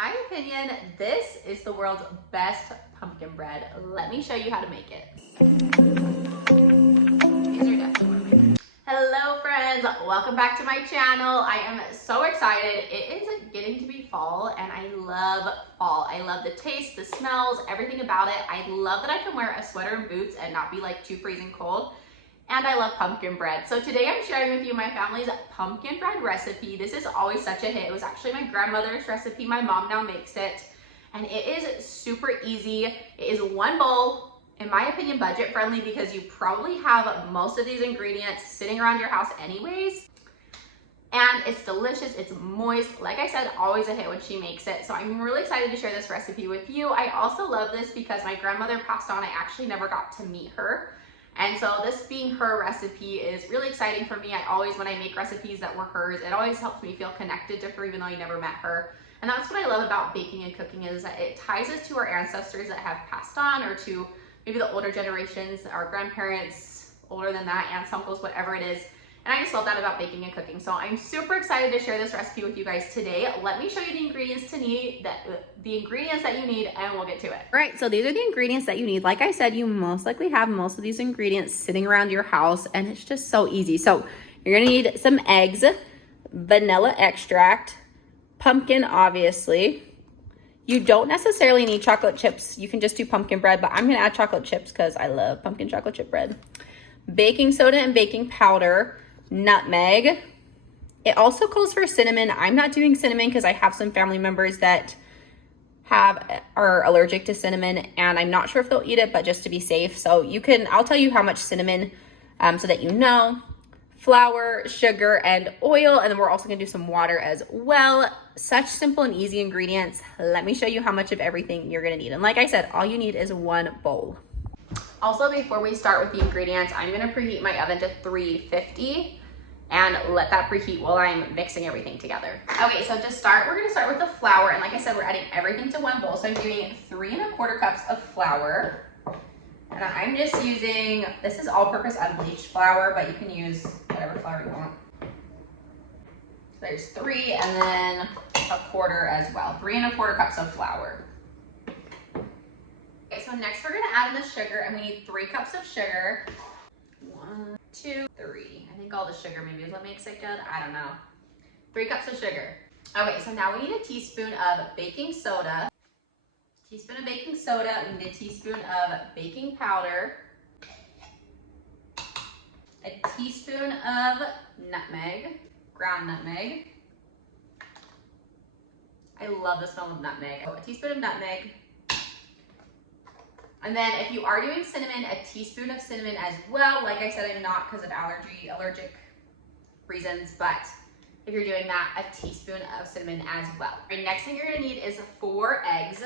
my opinion, this is the world's best pumpkin bread. Let me show you how to make it. These are definitely Hello friends, welcome back to my channel. I am so excited. It is getting to be fall and I love fall. I love the taste, the smells, everything about it. I love that I can wear a sweater and boots and not be like too freezing cold. And I love pumpkin bread. So today I'm sharing with you my family's pumpkin bread recipe. This is always such a hit. It was actually my grandmother's recipe. My mom now makes it. And it is super easy. It is one bowl, in my opinion, budget friendly because you probably have most of these ingredients sitting around your house anyways. And it's delicious, it's moist. Like I said, always a hit when she makes it. So I'm really excited to share this recipe with you. I also love this because my grandmother passed on. I actually never got to meet her. And so this being her recipe is really exciting for me. I always, when I make recipes that were hers, it always helps me feel connected to her even though you never met her. And that's what I love about baking and cooking is that it ties us to our ancestors that have passed on, or to maybe the older generations, our grandparents, older than that, aunts, uncles, whatever it is. And I just love that about baking and cooking. So I'm super excited to share this recipe with you guys today. Let me show you the ingredients that you need, and we'll get to it. All right, so these are the ingredients that you need. Like I said, you most likely have most of these ingredients sitting around your house, and it's just so easy. So you're gonna need some eggs, vanilla extract, pumpkin, obviously. You don't necessarily need chocolate chips. You can just do pumpkin bread, but I'm gonna add chocolate chips because I love pumpkin chocolate chip bread. Baking soda and baking powder, nutmeg. It also calls for cinnamon. I'm not doing cinnamon because I have some family members that are allergic to cinnamon, and I'm not sure if they'll eat it, but just to be safe. So I'll tell you how much cinnamon so that you know. Flour, sugar, and oil, and then we're also gonna do some water as well. Such simple and easy ingredients. Let me show you how much of everything you're gonna need. And like I said, all you need is one bowl. Also, before we start with the ingredients, I'm gonna preheat my oven to 350 and let that preheat while I'm mixing everything together. Okay, so to start, we're gonna start with the flour. And like I said, we're adding everything to one bowl. So I'm doing 3 1/4 cups of flour. And I'm just using, this is all-purpose unbleached flour, but you can use whatever flour you want. So there's 3 and then 1/4 as well. 3 1/4 cups of flour. Okay, so next we're gonna add in the sugar, and we need 3 cups of sugar. 1, 2, 3. I think all the sugar maybe is what makes it good. I don't know. 3 cups of sugar. Okay, so now we need a teaspoon of baking soda. Teaspoon of baking soda. We need a teaspoon of baking powder. A teaspoon of nutmeg, ground nutmeg. I love the smell of nutmeg. A teaspoon of nutmeg. And then if you are doing cinnamon, a teaspoon of cinnamon as well. Like I said, I'm not because of allergic reasons, but if you're doing that, a teaspoon of cinnamon as well. All right, next thing you're gonna need is 4 eggs.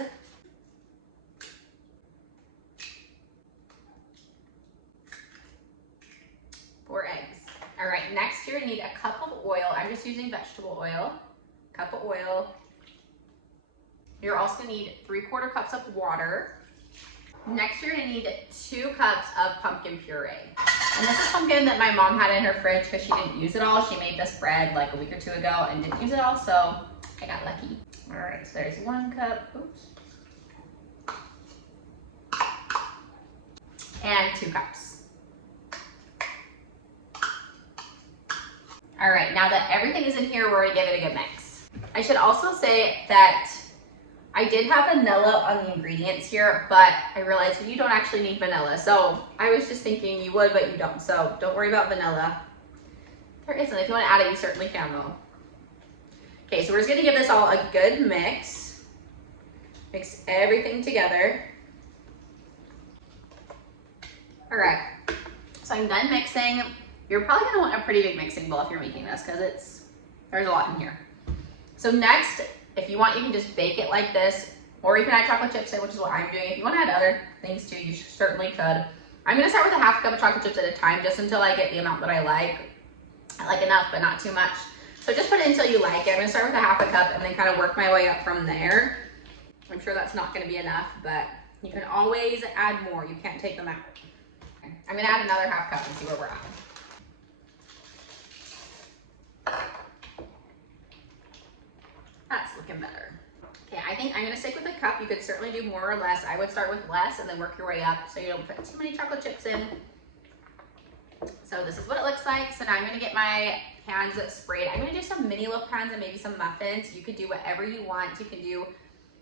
4 eggs. All right, next you're gonna need a cup of oil. I'm just using vegetable oil. Cup of oil. You're also gonna need 3/4 cups of water. Next, you're gonna need 2 cups of pumpkin puree. And this is pumpkin that my mom had in her fridge because she didn't use it all. She made this bread like a week or 2 ago and didn't use it all, so I got lucky. All right, so there's 1 cup, oops. And 2 cups. All right, now that everything is in here, we're gonna give it a good mix. I should also say that I did have vanilla on the ingredients here, but I realized you don't actually need vanilla. So I was just thinking you would, but you don't. So don't worry about vanilla. There isn't. If you want to add it, you certainly can though. Okay, so we're just gonna give this all a good mix. Mix everything together. All right, so I'm done mixing. You're probably gonna want a pretty big mixing bowl if you're making this because there's a lot in here. So next, if you want, you can just bake it like this, or you can add chocolate chips in, which is what I'm doing. If you want to add other things too, you certainly could. I'm going to start with a 1/2 cup of chocolate chips at a time, just until I get the amount that I like. I like enough, but not too much. So just put it until you like it. I'm going to start with a 1/2 cup and then kind of work my way up from there. I'm sure that's not going to be enough, but you can always add more. You can't take them out. Okay. I'm going to add another 1/2 cup and see where we're at. That's looking better. Okay, I I think I'm gonna stick with a cup. You could certainly do more or less. I would start with less and then work your way up so you don't put too many chocolate chips in. So this is what it looks like. So now I'm gonna get my pans sprayed. I'm gonna do some mini loaf pans and maybe some muffins. You could do whatever you want. You can do,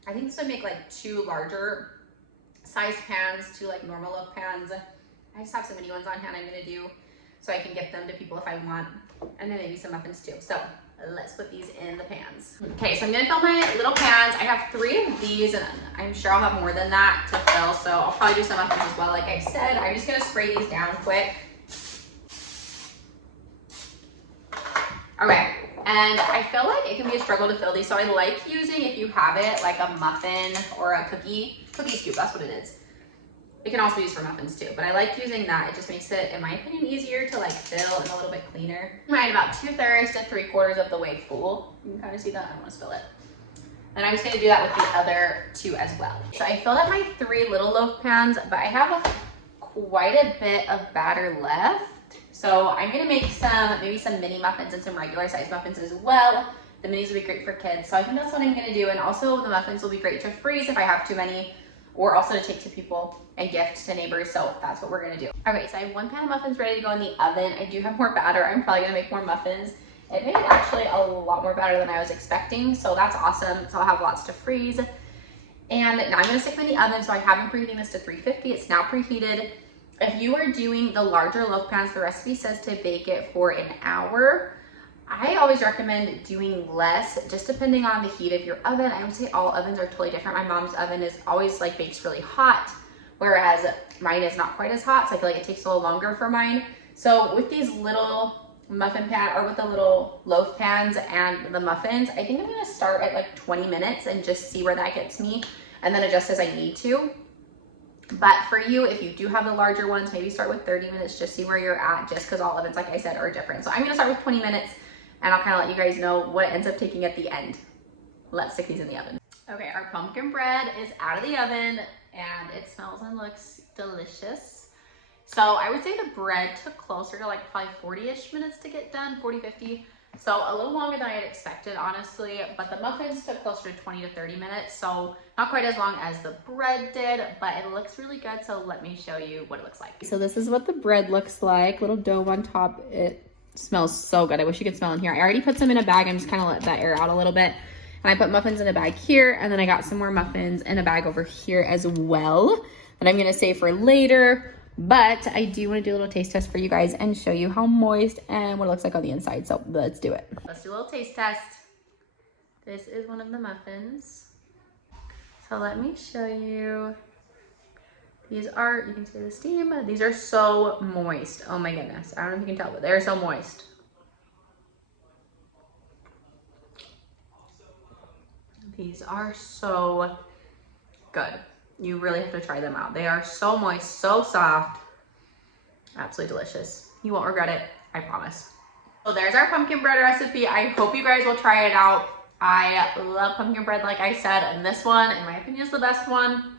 I think this would make like 2 larger sized pans, 2 like normal loaf pans. I just have some mini ones on hand I'm gonna do so I can get them to people if I want. And then maybe some muffins too. So let's put these in the pans. Okay, so I'm gonna fill my little pans. I have 3 of these and I'm sure I'll have more than that to fill. So I'll probably do some muffins as well. Like I said, I'm just gonna spray these down quick. Okay, and I feel like it can be a struggle to fill these. So I like using, if you have it, like a muffin or a cookie scoop, that's what it is. It can also be used for muffins too, but I like using that. It just makes it, in my opinion, easier to like fill and a little bit cleaner. I'm at about 2/3 to 3/4 of the way full. You can kind of see that, I don't want to spill it. And I'm just gonna do that with the other 2 as well. So I filled up my 3 little loaf pans, but I have quite a bit of batter left. So I'm gonna make maybe some mini muffins and some regular size muffins as well. The minis will be great for kids. So I think that's what I'm gonna do. And also the muffins will be great to freeze if I have too many, or also to take to people and gift to neighbors. So that's what we're gonna do. Okay, so I have 1 pan of muffins ready to go in the oven. I do have more batter. I'm probably gonna make more muffins. It made actually a lot more batter than I was expecting. So that's awesome. So I'll have lots to freeze. And now I'm gonna stick them in the oven. So I have been preheating this to 350. It's now preheated. If you are doing the larger loaf pans, the recipe says to bake it for an hour. I always recommend doing less, just depending on the heat of your oven. I would say all ovens are totally different. My mom's oven is always like bakes really hot, whereas mine is not quite as hot. So I feel like it takes a little longer for mine. So with these little muffin pan, or with the little loaf pans and the muffins, I think I'm gonna start at like 20 minutes and just see where that gets me, and then adjust as I need to. But for you, if you do have the larger ones, maybe start with 30 minutes, just see where you're at, just because all ovens, like I said, are different. So I'm gonna start with 20 minutes and I'll kind of let you guys know what it ends up taking at the end. Let's stick these in the oven. Okay, our pumpkin bread is out of the oven and it smells and looks delicious. So I would say the bread took closer to like probably 40-ish minutes to get done, 40, 50. So a little longer than I had expected, honestly, but the muffins took closer to 20 to 30 minutes. So not quite as long as the bread did, but it looks really good. So let me show you what it looks like. So this is what the bread looks like, little dough on top. It smells so good. I wish you could smell in here. I already put some in a bag. I'm just kind of let that air out a little bit. And I put muffins in a bag here, and then I got some more muffins in a bag over here as well that I'm gonna save for later. But I do want to do a little taste test for you guys and show you how moist and what it looks like on the inside. So let's do it. Let's do a little taste test. This is one of the muffins. So let me show you. These are, you can see the steam. These are so moist. Oh my goodness. I don't know if you can tell, but they're so moist. These are so good. You really have to try them out. They are so moist, so soft, absolutely delicious. You won't regret it, I promise. So there's our pumpkin bread recipe. I hope you guys will try it out. I love pumpkin bread, like I said, and this one, in my opinion, is the best one.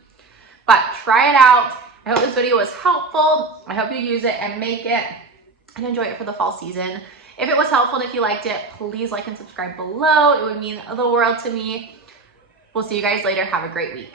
But try it out. I hope this video was helpful. I hope you use it and make it and enjoy it for the fall season. If it was helpful and if you liked it, please like and subscribe below. It would mean the world to me. We'll see you guys later. Have a great week.